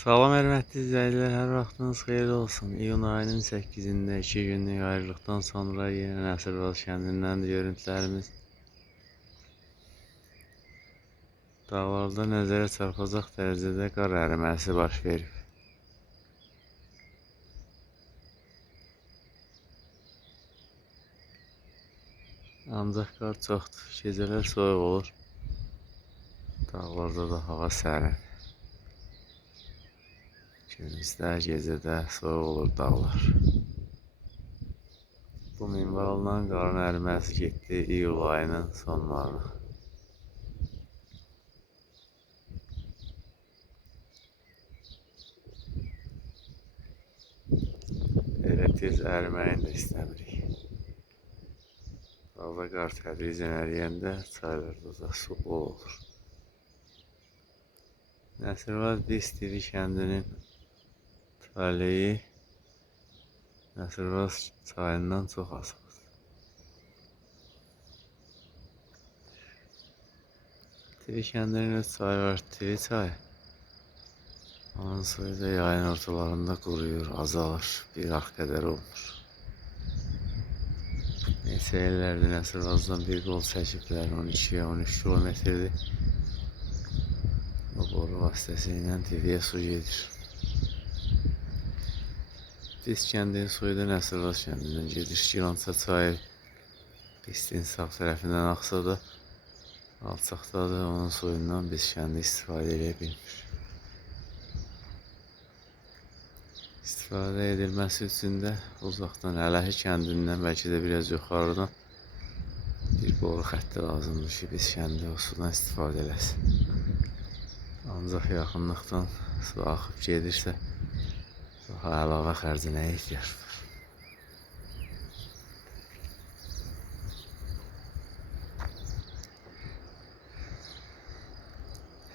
Salam hörmətli izləyicilər, hər vaxtınız xeyirli olsun. İyun ayının 8-də 2 günlük ayrılıqdan sonra yenə Nəsirvaz kəndindəndir görüntülərimiz. Dağlarda nəzərə çarpacaq dərəcədə qar əriməsi baş verib. Ancaq qar çoxdur, gecələr soyuq olur. Dağlarda da hava sərin. Gündüzdə, gecədə soyuq olur dağlar. Bu minvalla qarın əriməsi getdi iyul ayının sonlarına. Elə tez əriməyini də istəmirik. Dağda qar tədricən əriyəndə çaylarda da su bol olur. Nəsirvaz Bistiri kəndinin taleyi Nəsirvaz çayından çox asılıdır. Tiri kəndinin öz çayı var, Tiri çayı. Onun suyu da yayın ortalarında quruyur, azalır, bir arx qədər olmur. Neçə illərdir Nəsirvazdan bir qol çəkiblər, 12-13 kilometrdir. O boru vasitəsilə Tiriyə su gedir. Biz kəndin suyu da Nəsirvaz kəndindən gedir. Gilança çayı pistin sağ tərəfindən axsa da alçaqdadır, onun suyundan biz kəndi istifadə edə bilmir. İstifadə edilməsi üçün də uzaqdan Ələhi kəndindən, bəlkə də biraz yuxarıdan bir boru xətti lazımdır ki, biz kəndi o sudan istifadə eləsin. Ancaq yaxınlıqdan su axıb gedirsə, daha əlavə xərcinə ehtiyac var.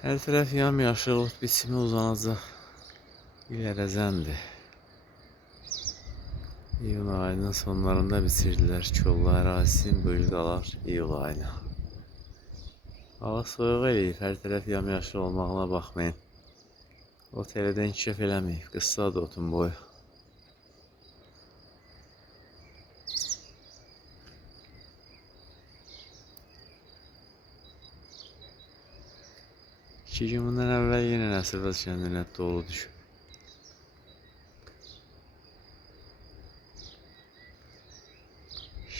Hər tərəf yamyaşıl ot biçimi uzanacaq. İl ərəzəndir. İyun ayının sonlarında bitirdilər kolla ərazisini, bu il qalar iyul ayına. Hava soyuq eləyib, hər tərəf yamyaşıl olmağına baxmayın. Ot elə də inkişaf eləməyib, qıssadır otun boyu. İki gün bundan əvvəl yenə Nəsirvaz kəndinə dolu düşüb.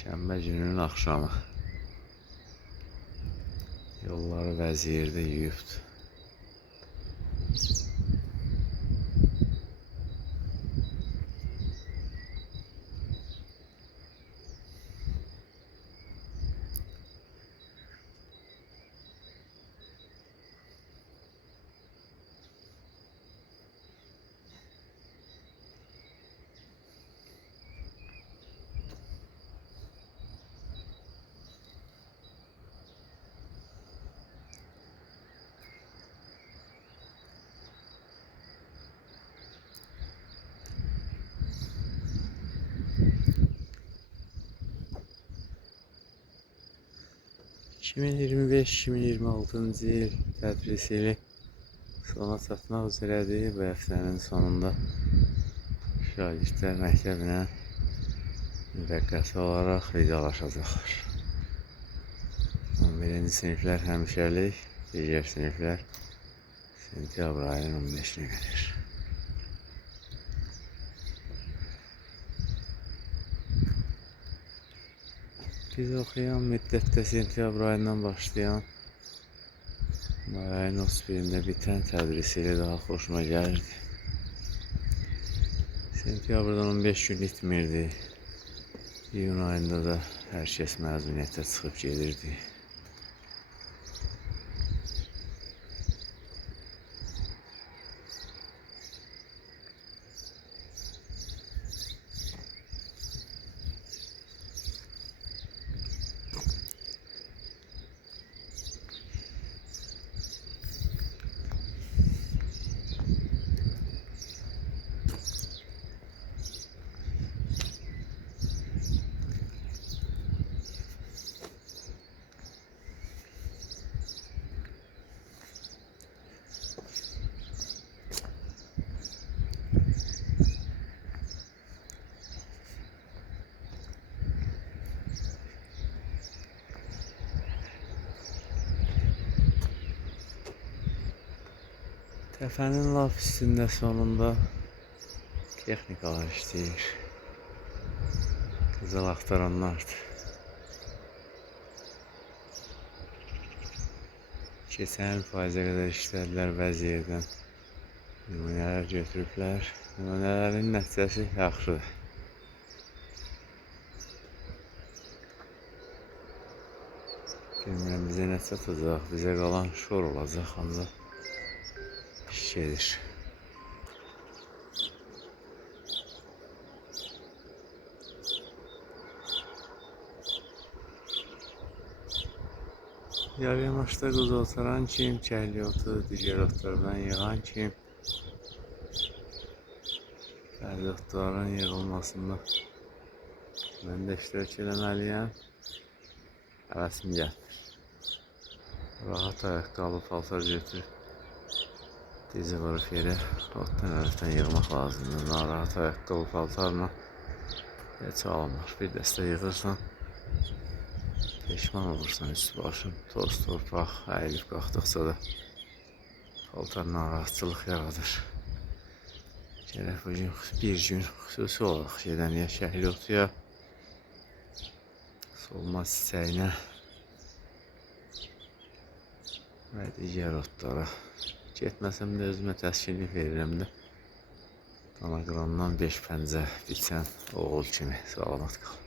Şənbə gününün axşamı. Yolları vəziyirdə yuyubdur. (2025-2026-cı il tədris ili sona çatmaq üzrədir. Bu həftənin sonunda şagirdlər məktəbinə müvəqqəti olaraq vidalaşacaqlar. 11-ci siniflər həmişəlik, digər siniflər sentyabr ayının 15-nə qədər. Biz oxuyan müddətdə sentyabr ayından başlayan, may ayının 31-də bitən tədris ili daha xoşuma gəlirdi. Sentyabrdan 15 gün itmirdi. İyun ayında da hər kəs məzuniyyətə çıxıb gedirdi. Təpənin lap üstündə sonunda texnikalar işləyir. Qızıl axtaranlardır. Keçən il faizə qədər işlədilər bəzi yerdən. Nümunələr götürüblər. Nümunələrin nəticəsi yaxşıdır. Bilmirəm bizə nə çatacaq, bizə qalan şor olacaq, ancaq iş gedir. Yarı yamaçda quzu otaran kim, kəhli otu, digər otlardan yığan kim, bəzi otların yığılmasında mən də iştirak eləməliyəm. Həvəsim gəlmir. Rahat ayaqqabı, paltar götürüb dizi vurub yerə otdan hərfdən yığmaq lazımdır. Narahat ayaqqabı, paltarla heç alınmır. Bir dəstə yığırsan, peşman olursan, üst başın toz, torpaq əyilib qalxdıqca da paltar narahatçılıq yaradır. Gələk bugün bir gün xüsusi olaraq gedəniyə şəhli otuya, solma çiçəyinə və digər otlara. Getməsəm də özümə təskinlik verirəm də. Danaqırandan 5 pəncə biçən oğul kimi salamat qal.